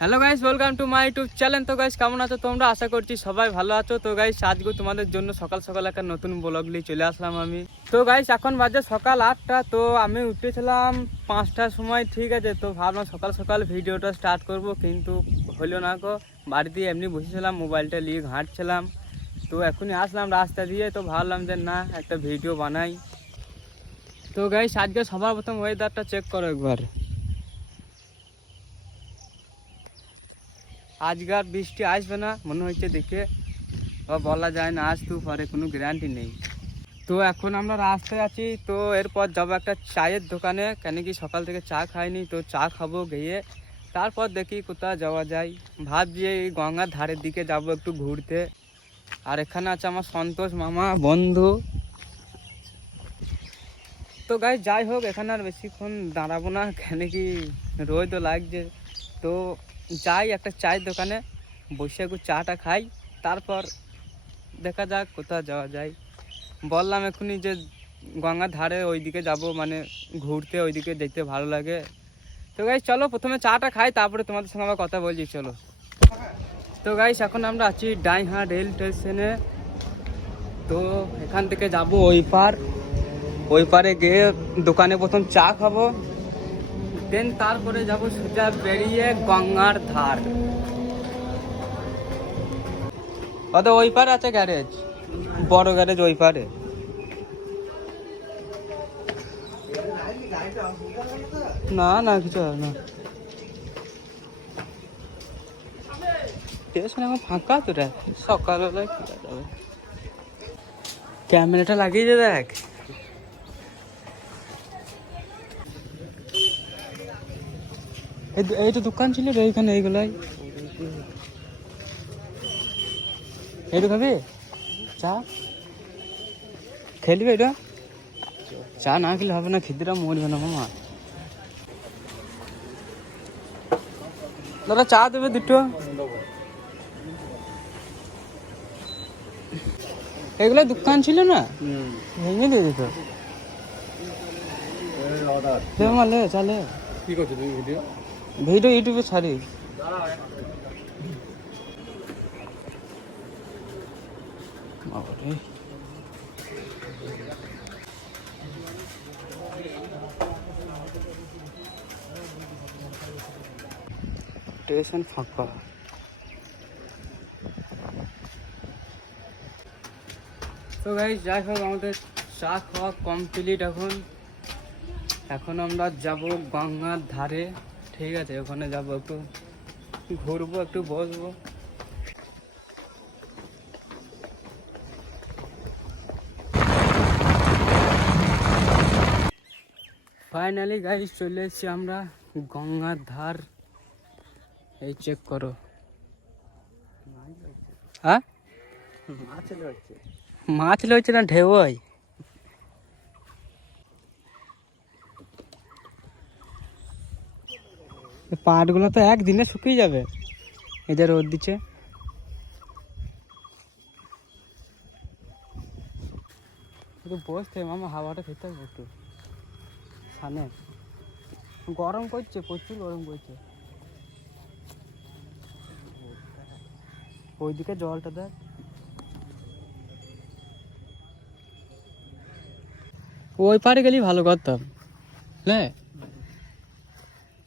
Hello guys welcome to my YouTube channel তো guys কেমন আছো তোমরা? আশা করছি সবাই ভালো আছো। তো গাইস আজকে তোমাদের জন্য সকাল সকাল একটা নতুন ব্লগ নিয়ে চলে আসলাম আমি। তো গাইস এখন বাজে সকাল আটটা। তো আমি উঠেছিলাম পাঁচটার সময়, ঠিক আছে? তো ভাবলাম সকাল সকাল ভিডিওটা স্টার্ট করব, কিন্তু হলো না গো। বাড়িতে এমনি বসেছিলাম, মোবাইলটা নিয়ে ঘাঁটছিলাম। তো এখনই আসলাম রাস্তা দিয়ে। তো ভাবলাম যে না, একটা ভিডিও বানাই। তো গাইস আজকে সবার প্রথম ওয়েদারটা চেক করো একবার। আজকে আর বৃষ্টি আসবে না, মনে হচ্ছে দেখে, বা বলা যায় না আসতেও পরে কোনো গ্যারান্টি নেই। তো এখন আমরা রাস্তায় আছি, তো এরপর যাব একটা চায়ের দোকানে, কেন কি সকাল থেকে চা খাইনি, তো চা খাব গিয়ে, তারপর দেখি কোথাও যাওয়া যায়। ভাবছি এই গঙ্গার ধারের দিকে যাব একটু ঘুরতে। আর এখানে আছে আমার সন্তোষ মামা, বন্ধু। তো গাই যাই হোক, এখানে আর বেশিক্ষণ দাঁড়াবো না, কেন কি রোদও লাগছে। তো যাই একটা চায়ের দোকানে বসে একটু চাটা খাই, তারপর দেখা যাক কোথাও যাওয়া যায়। বললাম এখনই যে গঙ্গার ধারে ওইদিকে যাব মানে ঘুরতে ওইদিকে যেতে ভালো লাগে। তো গাইস চলো প্রথমে চাটা খাই, তারপরে তোমাদের সঙ্গে আবার কথা বলছি, চলো। তো গাইস এখন আমরা আছি ডাইহা রেল স্টেশনে। তো এখান থেকে যাব ওই পার। ওই পারে গিয়ে দোকানে প্রথম চা খাব। দেন তারপরে যাব সোজা বেরিয়ে গঙ্গার ধার। অত ওই পারে আছে গ্যারেজ? বড় গ্যারেজ ওই পারে। না না, কিছু হবে না। ফাঁকা তো রে সকালবেলায় যাবে। ক্যামেরাটা লাগিয়ে দেখ। এই তো দোকান ছিল রে এইখানে এইগুলাই। এইটু খাবি চা? খেলবি এটা? চা না খেলে হবে না খিদিরা মরবে না মামা। দাদা চা দেবে দুটো। এগুলো দোকান ছিল না? ভেঙে দিয়ে দিত। দেবে মালে চালে কি করছ তুমি ভিডিও? ভিডিও ইউটিউবে ছাড়ি। স্টেশন ফাঁকা। তো গাইস যাই হোক, আমাদের চা খাওয়া কমপ্লিট এখন। এখন আমরা যাব গঙ্গার ধারে। ঠিক আছে ওখানে যাব একটু ঘুরবো একটু বসবো। ফাইনালি গাইস চলে এসেছি আমরা গঙ্গার ধার। এই চেক করো। হ্যাঁ? মাছ হচ্ছে। মাছ না ঢেউই পাটগুলো তো একদিনে শুকিয়ে যাবে। এদের রোদ দিচ্ছে। বসতে, মামা, হাওয়াটা খেতে হবে একটু। সামনে গরম করছে, প্রচুর গরম করছে। ওইদিকে জলটা দেখ। ওই পারে গেলেই ভালো করতাম। হ্যাঁ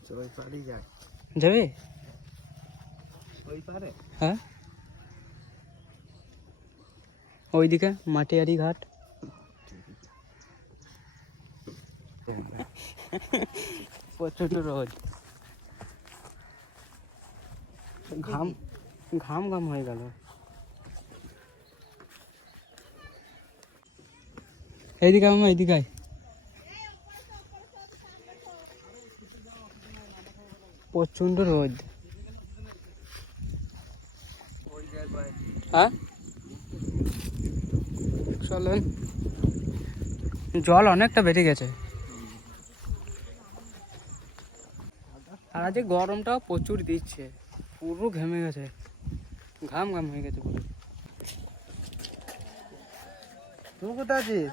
ওই পাড়ি যায়। যাবে? ওই পারে হ্যাঁ। ওইদিকে মাটিয়ারি ঘাট। প্রচণ্ড রোদ। ঘাম ঘাম ঘাম হয়ে গেল। এইদিকে আমার এইদিকে আয়। প্রচণ্ড রোদ। হ্যাঁ? চলেন। জল অনেকটা বেড়ে গেছে। আর আজকে গরমটাও প্রচুর দিচ্ছে। পুরো ঘেমে গেছে। ঘাম ঘাম হয়ে গেছে পুরো। তুই কোথায় আছিস?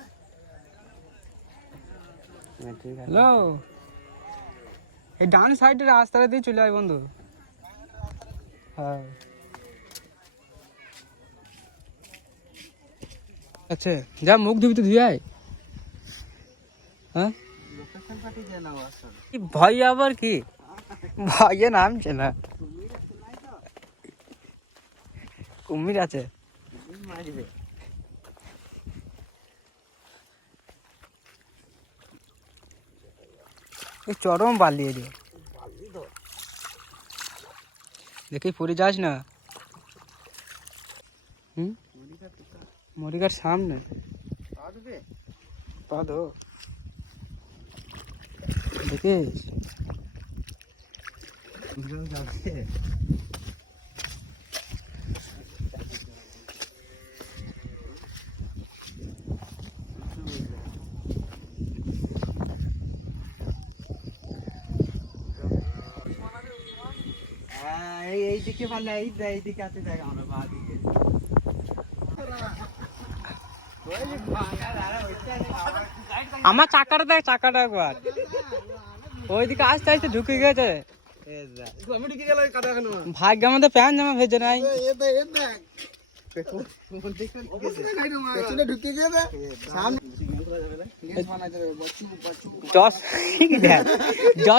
হ্যালো এই ডান সাইডের রাস্তাটা দিয়ে চলে আয় বন্ধু। হ্যাঁ। আচ্ছা যা মুখ ধুবি তো ধুয়ে আয়। হ্যাঁ? ভাই আবার কি? ভাইয়ের নামছে না। কুমির আছে। মারবে চরম বালিয়ে দিয়ে দেখি পরে যাস না হুম মরিকার সামনে পারবে পা ধো দেখিস এইদিকে ভালো এই এইদিকে আছে দেখ আমরা বা দিকে। আমার চাকাটা দেখ চাকাটা একবার। ওইদিকে আস্তে আস্তে ঢুকে গেছে। ভাগ্য আমাদের প্যান্ট জামা ভেজে নাই।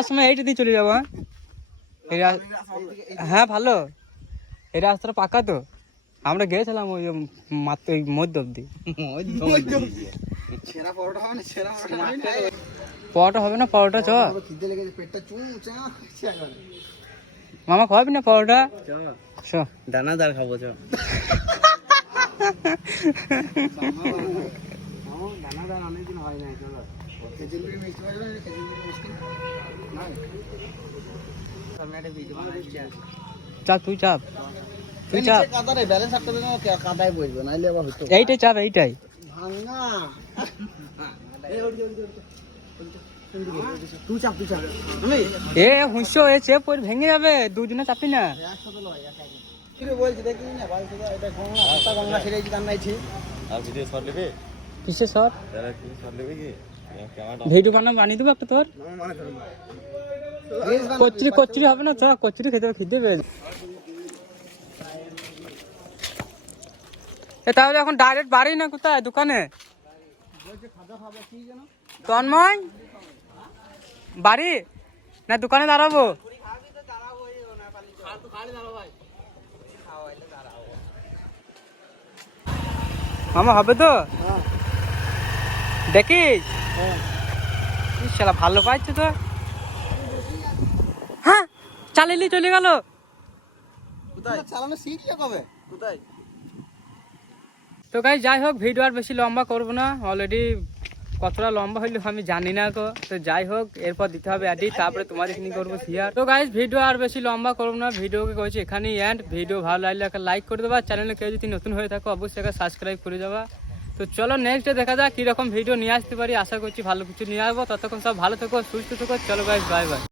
সময় এইটা দিয়ে চলে যাব হ্যাঁ? হ্যাঁ ভালো। এই রাস্তাটা পাকা তো। আমরা গিয়েছিলাম ওই মাত্র ওই মধ্য অব্দি পরোটা হবে না? পরোটা চ। মামা খাওয়াবি না পরোটা চ। দানাদার খাব চ দানাদার অনেকদিন হয় না চলো খেজুরি মিষ্টি পাওয়া চাপ তুই চাপ। তুই চাপ। কাদারে ব্যালেন্স রাখতে হবে কাদায় বসবো নাইলে আবার হতো এইটাই চাপ এইটাই। ভাঙা তুই চাপ তুই চাপ এ এ চেপ ভেঙে যাবে দুজনে চাপি না। একসাথে লয় একা একা। কি বলছি দেখি না ভাই শুধু এটা গঙ্গা হাতা গঙ্গা ছেড়েছি তার? নাইছি কিসে সর ভিডিও বানা বানিয়ে দেবো একটা তোর কচুরি কচুরি হবে না চ কচুরি খেতে খিদে পেয়ে এ তাহলে এখন ডাইরেক্ট বাড়ি না কোথায়? দোকানে? তন্ময়? বাড়ি? না দোকানে দাঁড়াবো? মামা হবে তো? দেখিস? ইস, ভালো পাইছো তো। হ্যাঁ চালিয়ে চলে গেল। কোথায়? চালানো শিখলে কবে? কোথায়? তো গাই যাই হোক ভিডিও আর বেশি লম্বা করব না। অলরেডি কতটা লম্বা হইল আমি জানি না গো। তো যাই হোক এরপর দিতে হবে এডিট তারপরে তোমাদের কি করব শেয়ার তো গাইজ ভিডিও আর বেশি লম্বা করব না। ভিডিওকে করেছি এখানেই এন্ড ভিডিও ভালো লাগলে একটা লাইক করে দেবা। চ্যানেলে কেউ যদি নতুন হয়ে থাকো অবশ্যই একটা সাবস্ক্রাইব করে যাবা তো চলো নেক্সট দেখা যাক কীরকম ভিডিও নিয়ে আসতে পারি। আশা করছি ভালো কিছু নিয়ে আসব। ততক্ষণ সব ভালো থেকো সুস্থ থেকো। চলো গাইজ বাই বাই